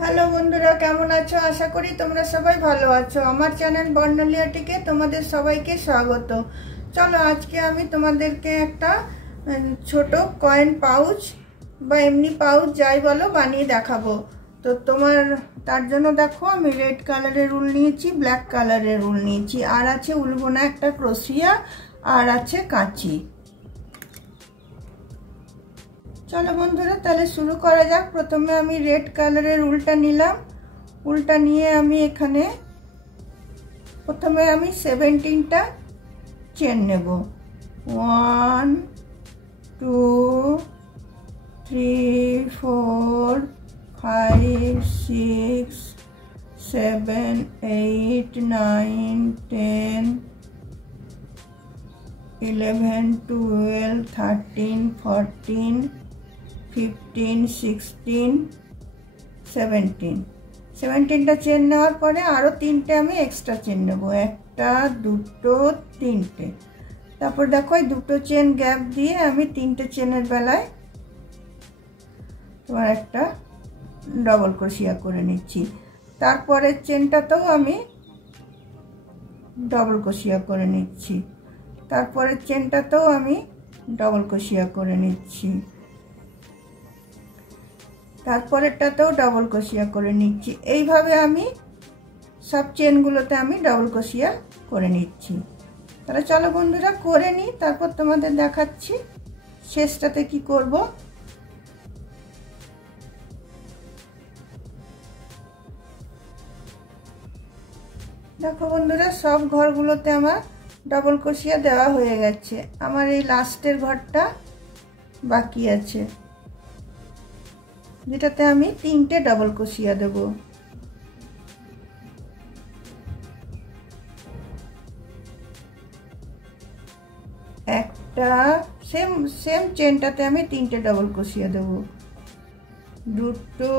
Hello বন্ধুরা, কেমন আছো? আশা করি তোমরা সবাই ভালো আছো। আমার চ্যানেল বর্ণলিয়াটিকে তোমাদের সবাইকে স্বাগত। চলো আজকে আমি তোমাদেরকে একটা ছোট কয়েন পাউচ বা এমনি পাউচ যাই বলো বানিয়ে দেখাবো। তো তার জন্য দেখো আমি রেড কালারের উল নিয়েছি, ব্ল্যাক কালারের উল নিয়েছি, আর আছে উলবোনা একটা ক্রোশিয়া, আর আছে কাঁচি। চলো বন্ধুরা তাহলে শুরু করা যাক। প্রথমে আমি রেড কালারের উলটা নিলাম। উলটা নিয়ে আমি এখানে প্রথমে আমি 17টা চেন নেব। 1 2 3 4 5 6 7 8 9 10 11 12 13 14 15 16 17টা চেন নেওয়ার পরে আরও 3টে আমি এক্সট্রা চেন নেব। একটা, দুটো, 3টে। তারপর দেখো এই দুটো চেন গ্যাপ দিয়ে আমি 3টে চেনের বেলায় তোমার একটা ডবল ক্রোশিয়া করে নিচ্ছি। তারপরের চেনটাতেও আমি ডবল ক্রোশিয়া করে নিচ্ছি। তারপরের চেনটাতেও আমি ডবল ক্রোশিয়া করে নিচ্ছি। তারপরেরটাতেও ডবল ক্রোশিয়া করে নিচ্ছি। এইভাবে আমি সব চেনগুলোতে আমি ডবল ক্রোশিয়া করে নিচ্ছি। তাহলে চলো বন্ধুরা করে নিই, তারপর তোমাদের দেখাচ্ছি শেষটাতে কি করব। দেখো বন্ধুরা সব ঘরগুলোতে আমার ডবল ক্রোশিয়া দেওয়া হয়ে গেছে। আমার এই লাস্টের ঘরটা বাকি আছে, যেটাতে আমি 3টে ডবল ক্রোশিয়া দেব। একটা সেম চেনটাতে আমি 3টে ডবল ক্রোশিয়া দেব। দুটো,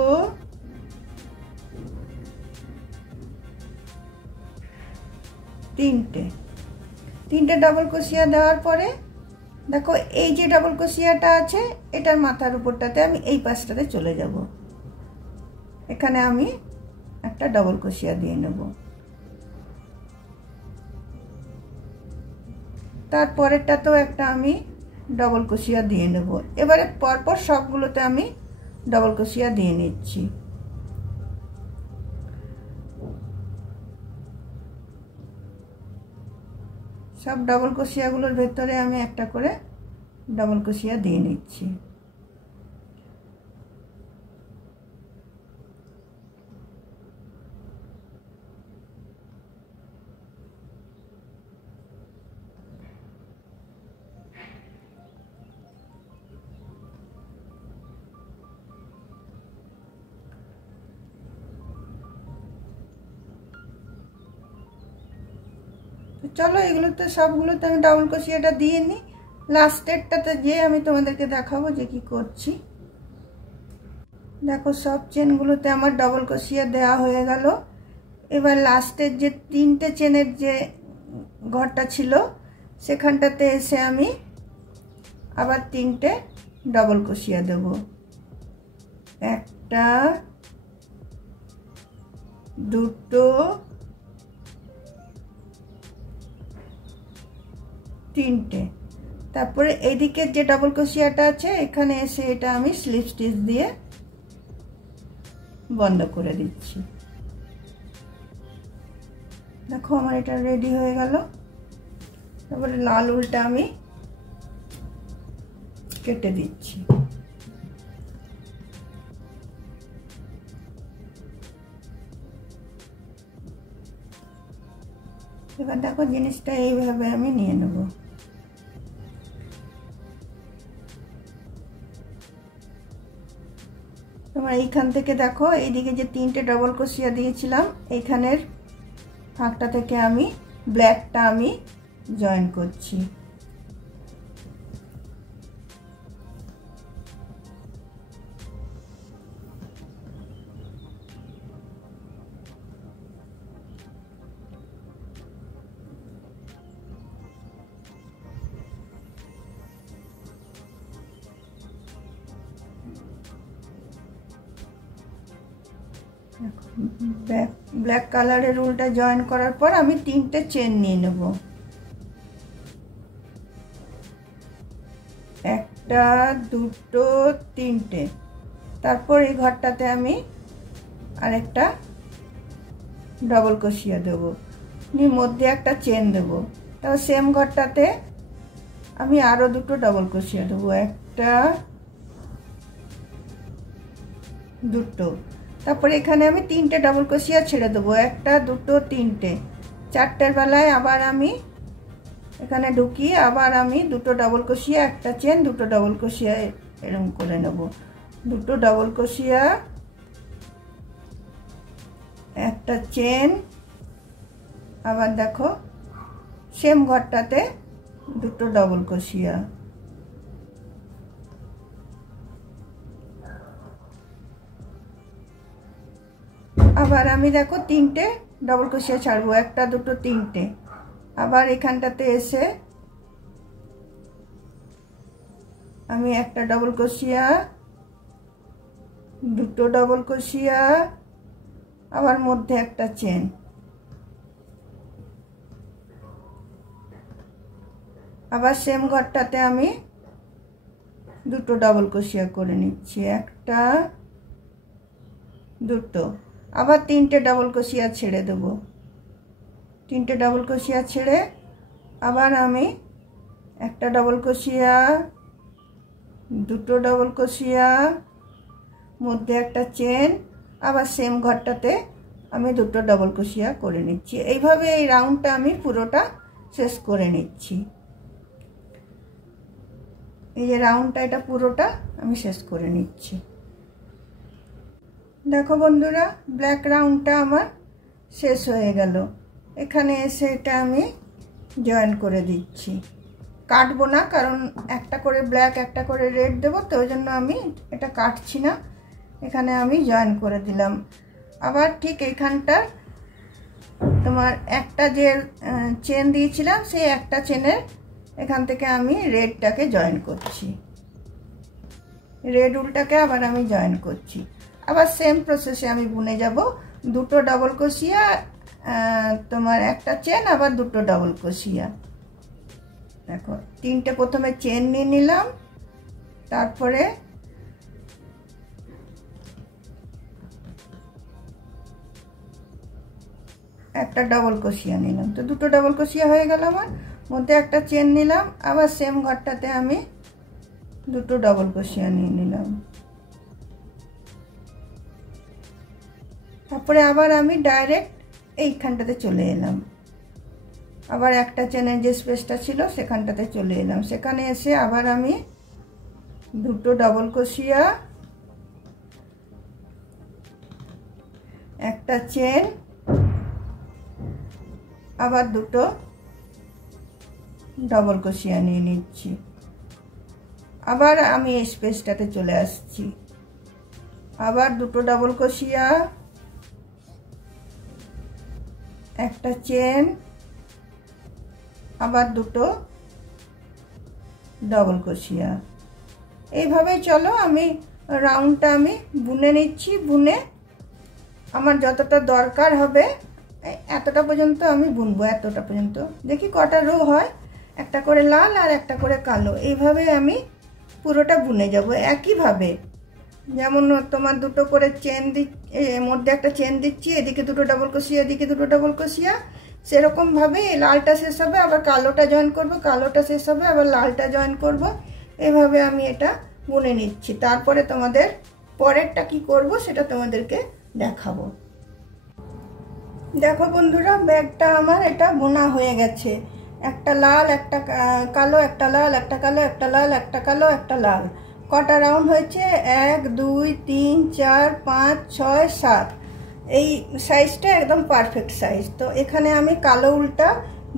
তিনটে ডবল ক্রোশিয়া দেওয়ার পরে দেখো এই যে ডবল ক্রোশিয়াটা আছে এটার মাথার উপরটাতে আমি এই পাশটাতে চলে যাব। এখানে আমি একটা ডবল ক্রোশিয়া দিয়ে নেব। তারপরেরটাতেও একটা আমি ডবল ক্রোশিয়া দিয়ে নেব। এবারে পরপর সবগুলোতে আমি ডবল ক্রোশিয়া দিয়ে নিচ্ছি। সব ডবল ক্রোশিয়াগুলোর ভেতরে আমি একটা করে ডবল ক্রোশিয়া দিয়ে নিচ্ছি। চলো এগুলোতে সবগুলোতে আমি ডবল ক্রোশিয়াটা দিয়ে নিই। লাস্টেরটাতে যে আমি তোমাদেরকে দেখাবো যে কি করছি। দেখো সব চেনগুলোতে আমার ডবল ক্রোশিয়া দেওয়া হয়ে গেল। এবার লাস্টের যে 3টে চেনের যে ঘরটা ছিল সেখানটাতে এসে আমি আবার 3টে ডবল ক্রোশিয়া দেব। একটা, দুটো, 3টে। তারপরে এইদিকের যে ডবল ক্রোশিয়াটা আছে এখানে এসে এটা আমি স্লিপ স্টিচ দিয়ে বন্ধ করে দিচ্ছি। দেখো আমার এটা রেডি হয়ে গেল। তারপরে লাল উলটা আমি কেটে দিচ্ছি। এবার দেখো জিনিসটা এইভাবে আমি নিয়ে নেব। তোমার এইখান থেকে দেখো এইদিকে যে 3টে ডবল ক্রোশিয়া দিয়েছিলাম এইখানের ফাঁকটা থেকে আমি ব্ল্যাকটা আমি জয়েন করছি। ব্ল্যাক কালারের উলটা জয়েন করার পর আমি 3টে চেন নিয়ে নেব, একটা দুটো তিনটে। তারপর এই ঘরটাতে আমি আরেকটা ডবল ক্রোশিয়া দেব, নিয়ে মধ্যে একটা চেন দেব। তারপর সেম ঘরটাতে আমি আরো দুটো ডবল ক্রোশিয়া দেবো, একটা দুটো। তারপরে এখানে আমি 3টে ডবল ক্রোশিয়া ছেড়ে দেবো, একটা দুটো তিনটে। 4টের বেলায় আবার আমি এখানে ঢুকিয়ে আবার আমি দুটো ডবল ক্রোশিয়া, একটা চেন, দুটো ডবল ক্রোশিয়া এরকম করে নেব। দুটো ডবল ক্রোশিয়া, একটা চেন, আবার দেখো সেম ঘরটাতে দুটো ডবল ক্রোশিয়া। আবার আমি দেখো 3টে ডবল ক্রোশিয়া ছাড়বো, একটা দুটো তিনটে। আবার এখানটাতে এসে আমি একটা ডবল ক্রোশিয়া, দুটো ডবল ক্রোশিয়া, আবার মধ্যে একটা চেন। আবার সেম ঘরটাতে আমি দুটো ডবল ক্রোশিয়া করে নিচ্ছি, একটা দুটো। আবার 3টে ডবল ক্রোশিয়া ছেড়ে দেব, 3টে ডবল ক্রোশিয়া ছেড়ে আবার আমি একটা ডবল ক্রোশিয়া, দুটো ডবল ক্রোশিয়া, মধ্যে একটা চেন, আবার সেম ঘরটাতে আমি দুটো ডবল ক্রোশিয়া করে নিচ্ছি। এইভাবে এই রাউন্ডটা আমি পুরোটা শেষ করে নিচ্ছি। এই যে রাউন্ডটা, এটা পুরোটা আমি শেষ করে নিচ্ছি। দেখো বন্ধুরা, ব্ল্যাক রাউন্ডটা আমার শেষ হয়ে গেল। এখানে এসে এটা আমি জয়েন করে দিচ্ছি, কাটবো না, কারণ একটা করে ব্ল্যাক একটা করে রেড দেবো, তো ওই জন্য আমি এটা কাটছি না। এখানে আমি জয়েন করে দিলাম। আবার ঠিক এইখানটা তোমার একটা যে চেন দিয়েছিলাম, সেই একটা চেনের এখান থেকে আমি রেডটাকে জয়েন করছি, রেড উলটাকে আবার আমি জয়েন করছি। আবার সেম প্রসেসে আমি বুনে যাব, দুটো ডবল ক্রোশিয়া, তোমার একটা চেন, আবার দুটো ডবল ক্রোশিয়া। দেখো 3টে প্রথমে চেন নিয়ে নিলাম, তারপরে একটা ডবল ক্রোশিয়া নিলাম, তো দুটো ডবল ক্রোশিয়া হয়ে গেল আমার। মধ্যে একটা চেন নিলাম, আবার সেম ঘরটাতে আমি দুটো ডবল ক্রোশিয়া নিয়ে নিলাম। তারপরে আবার আমি ডাইরেক্ট এইখানটাতে চলে এলাম, আবার একটা চেনের যে স্পেসটা ছিল সেখানটাতে চলে এলাম। সেখানে এসে আবার আমি দুটো ডবল ক্রোশিয়া, একটা চেন, আবার দুটো ডবল ক্রোশিয়া নিয়ে নিচ্ছি। আবার আমি এই স্পেসটাতে চলে আসছি, আবার দুটো ডবল ক্রোশিয়া, একটা চেন, আবার দুটো ডবল ক্রোশিয়া। এইভাবে চলো আমি রাউন্ডটা আমি বুনে নিচ্ছি। বুনে আমার যতটা দরকার হবে এতটা পর্যন্ত আমি বুনবো, এতটা পর্যন্ত। দেখি কটা রো হয়, একটা করে লাল আর একটা করে কালো, এইভাবে আমি পুরোটা বুনে যাব একইভাবে। যেমন তোমার দুটো করে চেন মধ্যে একটা চেন দিচ্ছি, এদিকে দুটো ডবল ক্রোশিয়া, এদিকে দুটো ডবল ক্রোশিয়া, সেরকমভাবে লালটা শেষ হবে, আবার কালোটা জয়েন করব, কালোটা শেষ হবে, আবার লালটা জয়েন করব। এইভাবে আমি এটা বুনে নিচ্ছি। তারপরে তোমাদের পরেরটা কি করব সেটা তোমাদেরকে দেখাবো। দেখো বন্ধুরা, ব্যাগটা আমার এটা বোনা হয়ে গেছে। একটা লাল, একটা কালো, একটা লাল, একটা কালো, একটা লাল, একটা কালো, একটা লাল। কটা রাউন্ড হয়েছে? 1 2 3 4 5 6 7। এই সাইজটা একদম পারফেক্ট সাইজ। তো এখানে আমি কালো উলটা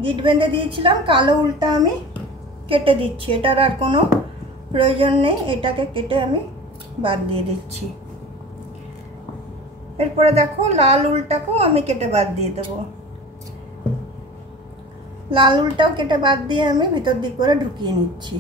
গিট বেঁধে দিয়েছিলাম, কালো উলটা আমি কেটে দিচ্ছি। এটার আর কোনো প্রয়োজন নেই, এটাকে কেটে আমি বাদ দিয়ে দিচ্ছি। এরপরে দেখো লাল উলটাকেও আমি কেটে বাদ দিয়ে দেবো। লাল উলটাও কেটে বাদ দিয়ে আমি ভিতর দিক করে ঢুকিয়ে নিচ্ছি।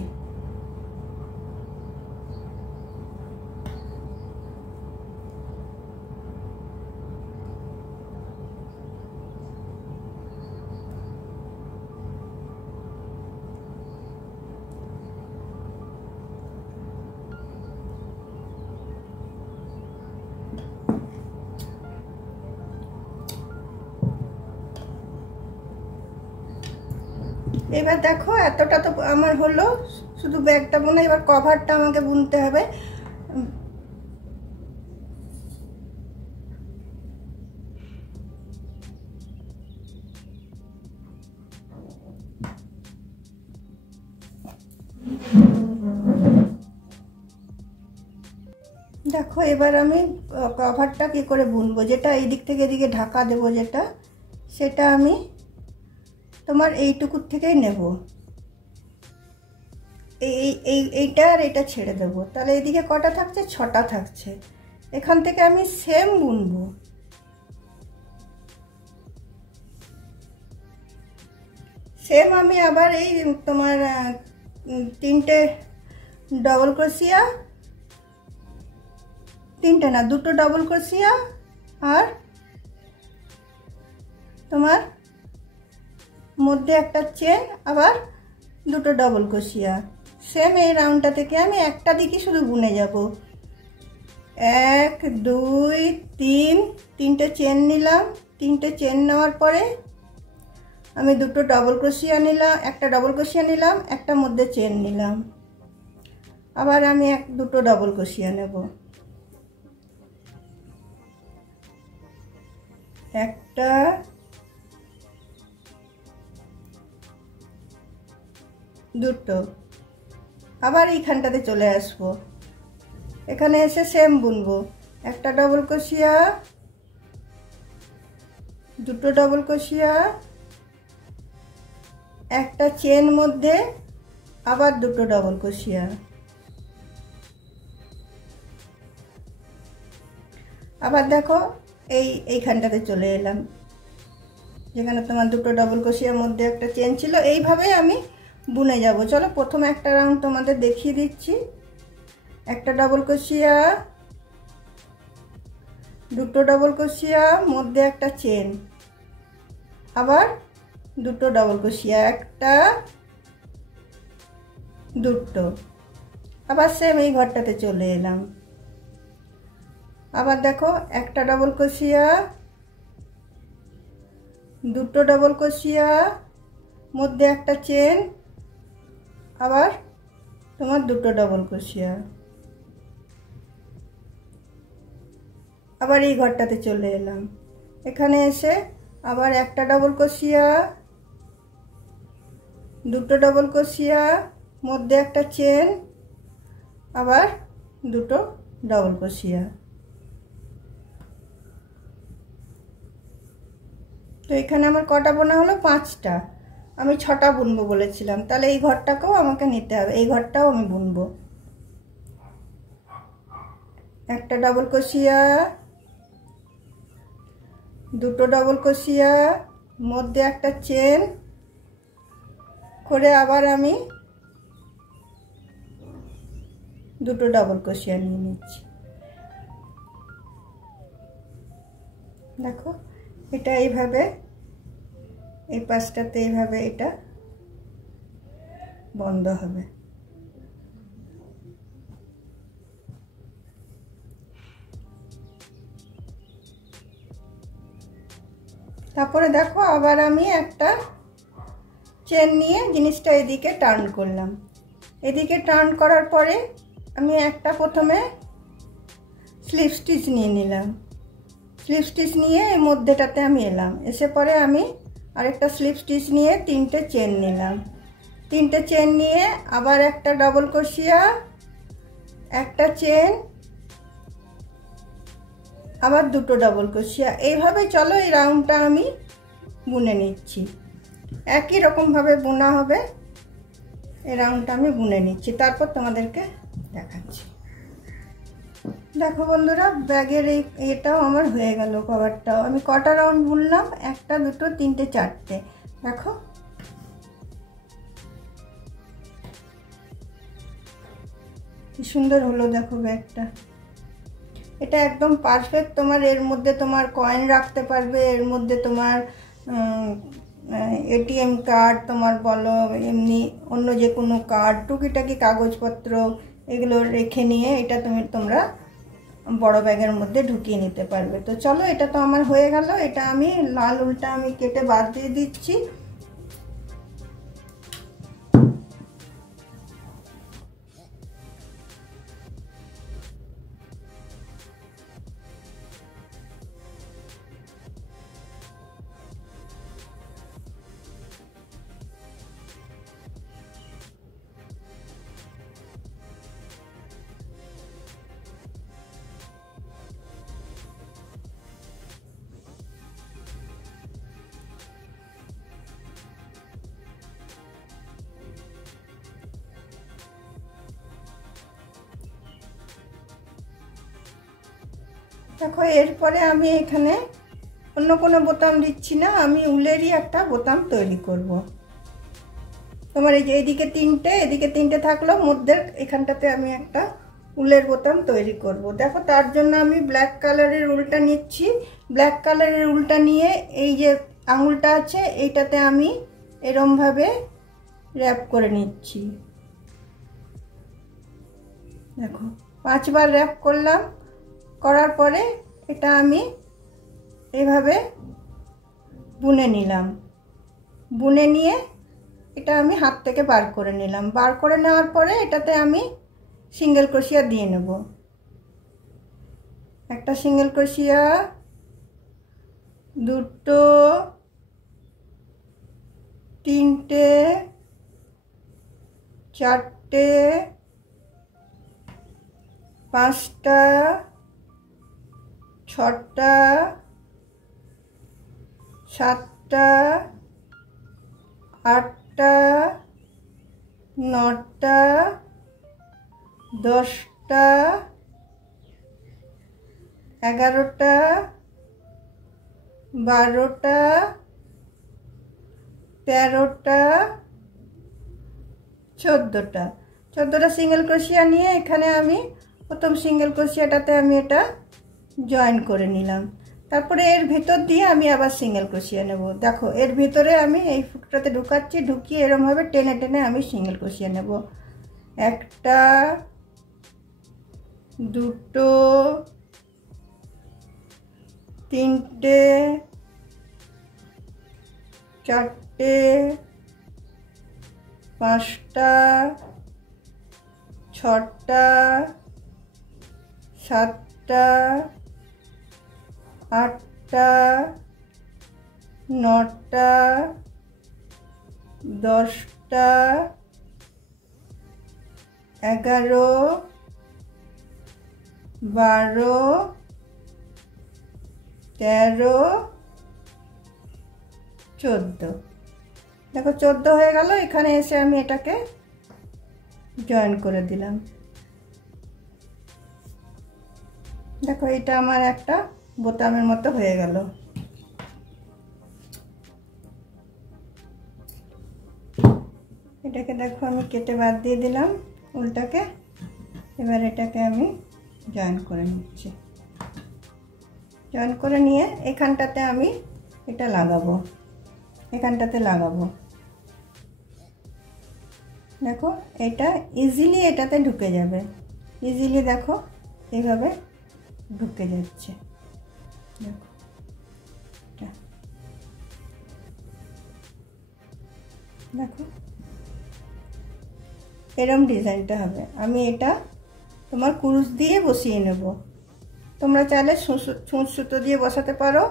এবার দেখো এতটা তো আমার হলো, শুধু ব্যাগটা বুনে, এবার কভারটা আমাকে বুনতে হবে। দেখো এবার আমি কভারটা কি করে বুনবো, যেটা এই দিক থেকে এদিকে ঢাকা দেব, যেটা সেটা আমি তোমার এইটুকুর থেকেই নেব, এইটা আর এটা ছেড়ে দেব, তাহলে এইদিকে কটা থাকছে, 6টা থাকছে। এখান থেকে আমি সেম বুনবো। সেম আমি আবার এই তোমার 3টে ডবল ক্রোশিয়া, 3টে না 2টো ডবল ক্রোশিয়া আর তোমার মধ্যে একটা চেন, আবার 2টো ডবল ক্রোশিয়া, সেম এই রাউন্ডটা থেকে আমি একটা দিকে শুধু বুনে যাব। 1 2 3, 3টে চেন নিলাম। 3টে চেন নেওয়ার পরে আমি 2টো ডবল ক্রোশিয়া নিলাম, একটা ডবল ক্রোশিয়া নিলাম, একটা মধ্যে চেন নিলাম, আবার আমি 2টো ডবল ক্রোশিয়া নেব, একটা, দুটো, আবার এইখানটাতে চলে আসবো, এখানে এসে সেম বুনবো, একটা ডবল ক্রোশিয়া, 2টো ডবল ক্রোশিয়া, একটা চেন মধ্যে, আবার 2টো ডবল ক্রোশিয়া, আবার দেখো এইখানটাতে চলে এলাম, যেখানে তোমার 2টো ডবল ক্রোশিয়ার মধ্যে একটা চেন ছিল। এইভাবে আমি বুনে যাব। চলো প্রথমে একটা রাউন্ড তোমাদের দেখিয়ে দিচ্ছি। একটা ডবল ক্রোশিয়া, 2টো ডবল ক্রোশিয়া, মধ্যে একটা চেন, আবার 2টো ডবল ক্রোশিয়া, একটা, 2টো, আবার সেম এই ঘরটাতে চলে এলাম। আবার দেখো একটা ডবল ক্রোশিয়া, 2টো ডবল ক্রোশিয়া, মধ্যে একটা চেন, আবার তোমার 2টো ডবল ক্রোশিয়া, আবার এই ঘরটাতে চলে এলাম। এখানে এসে আবার একটা ডবল ক্রোশিয়া, 2টো ডবল ক্রোশিয়া, মধ্যে একটা চেন, আবার 2টো ডবল ক্রোশিয়া। তো এখানে আমার কটা বোনা হলো, 5টা। আমি 6টা বুনবো বলেছিলাম, তাহলে এই ঘরটাকেও আমাকে নিতে হবে, এই ঘরটাও আমি বুনবো। একটা ডবল ক্রোশিয়া, 2টো ডবল ক্রোশিয়া, মধ্যে একটা চেন করে আবার আমি 2টো ডবল ক্রোশিয়া নিয়ে নিচ্ছি। দেখো এটা এইভাবে, এই পাশটাতে এইভাবে এটা বন্ধ হবে। তারপরে দেখো আবার আমি একটা চেন নিয়ে জিনিসটা এদিকে টার্ন করলাম। এদিকে টার্ন করার পরে আমি একটা প্রথমে স্লিপ স্টিচ নিয়ে নিলাম। স্লিপ স্টিচ নিয়ে এই মধ্যেটাতে আমি এলাম, এসে পরে আমি আরেকটা স্লিপ স্টিচ নিয়ে 3টে চেন নিলাম। 3টে চেন নিয়ে আবার একটা ডবল ক্রোশিয়া, একটা চেন, আবার 2টো ডবল ক্রোশিয়া। এইভাবে চলো এই রাউন্ডটা আমি বুনে নিচ্ছি। একই রকমভাবে বোনা হবে, এই রাউন্ডটা আমি বুনে নিচ্ছি, তারপর তোমাদেরকে দেখাচ্ছি। দেখো বন্ধুরা, ব্যাগের এটাও আমার হয়ে গেল, কভারটাও। আমি কটা রাউন্ড বুনলাম, 1 2 3 4টে। দেখো কি সুন্দর হলো, দেখো ব্যাগটা। এটা একদম পারফেক্ট। তোমার এর মধ্যে তোমার কয়েন রাখতে পারবে, এর মধ্যে তোমার এটিএম কার্ড তোমার বলো, এমনি অন্য যে কোনো কার্ড, টুকিটাকি কাগজপত্র, এগুলো রেখে নিয়ে এটা তোমরা বড় ব্যাগের মধ্যে ঢুকিয়ে নিতে পারবে। তো চলো, এটা তো আমার হয়ে গেল। এটা আমি লাল উলটা আমি কেটে বাদ দিয়ে দিচ্ছি। দেখো এরপরে আমি এখানে অন্য কোনো বোতাম দিচ্ছি না, আমি উলেরই একটা বোতাম তৈরি করব। তোমার এই যে এদিকে তিনটে থাকলো, মধ্যে এখানটাতে আমি একটা উলের বোতাম তৈরি করব। দেখো তার জন্য আমি ব্ল্যাক কালারের উলটা নিচ্ছি। ব্ল্যাক কালারের উলটা নিয়ে এই যে আঙুলটা আছে এইটাতে আমি এরমভাবে র্যাপ করে নিচ্ছি। দেখো 5 বার র্যাপ করলাম, করার পরে এটা আমি এইভাবে বুনে নিলাম। বুনে নিয়ে এটা আমি হাত থেকে বার করে নিলাম। বার করে নেওয়ার পরে এটাতে আমি সিঙ্গেল ক্রোশিয়া দিয়ে নেব। একটা সিঙ্গেল ক্রোশিয়া, দুটো, তিনটে, চারটে, পাঁচটা, ছটা, সাতটা, আটটা, নটা, 10টা, 11টা, 12টা, 13টা, 14টা সিঙ্গেল ক্রোশিয়া নিয়ে এখানে আমি প্রথম সিঙ্গেল ক্রোশিয়াটাতে আমি এটা জয়েন করে নিলাম। তারপরে এর ভিতর দিয়ে আমি আবার সিঙ্গেল ক্রোশিয়া নেব। দেখো এর ভিতরে আমি এই ফুটটাতে ঢুকাচ্ছি, ঢুকিয়ে এরমভাবে টেনে টেনে আমি সিঙ্গেল ক্রোশিয়া নেব। একটা, দুটো, তিনটে, চারটে, পাঁচটা, ছটা, সাতটা, আটটা, নটা, 10টা, 11, 12, 13, 14। দেখো 14 হয়ে গেল। এখানে এসে আমি এটাকে জয়েন করে দিলাম। দেখো এটা আমার একটা বোতামের মতো হয়ে গেল। এটাকে দেখো আমি কেটে বাদ দিয়ে দিলাম উলটাকে। এবার এটাকে আমি জয়েন করে নিচ্ছি। জয়েন করে নিয়ে এখানটাতে আমি এটা লাগাবো, এখানটাতে লাগাবো। দেখো এটা ইজিলি এটাতে ঢুকে যাবে, ইজিলি দেখো এইভাবে ঢুকে যাচ্ছে। দেখো দেখো এরম ডিজাইনটা হবে। আমি এটা তোমার কুরুশ দিয়ে বসিয়ে নেব। তোমরা চাইলে ছুঁচ সুতো দিয়ে বসাতে পারো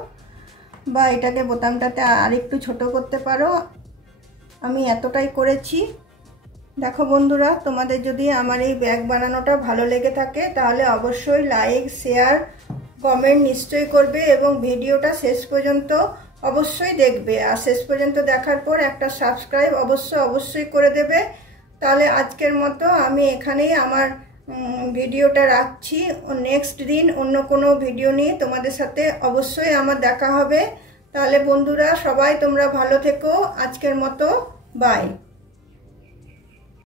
বা এটাকে বোতামটাতে আর একটু ছোট করতে পারো। আমি এতটাই করেছি। দেখো বন্ধুরা, তোমাদের যদি আমার এই ব্যাগ বানানোটা ভালো লেগে থাকে তাহলে অবশ্যই লাইক, শেয়ার, কমেন্ট নিশ্চয়ই করবে এবং ভিডিওটা শেষ পর্যন্ত অবশ্যই দেখবে। আর শেষ পর্যন্ত দেখার পর একটা সাবস্ক্রাইব অবশ্যই করে দেবে। তাহলে আজকের মতো আমি এখানেই আমার ভিডিওটা রাখছি। নেক্সট দিন অন্য কোনো ভিডিও নিয়ে তোমাদের সাথে অবশ্যই আমার দেখা হবে। তাহলে বন্ধুরা সবাই তোমরা ভালো থেকো। আজকের মতো বাই।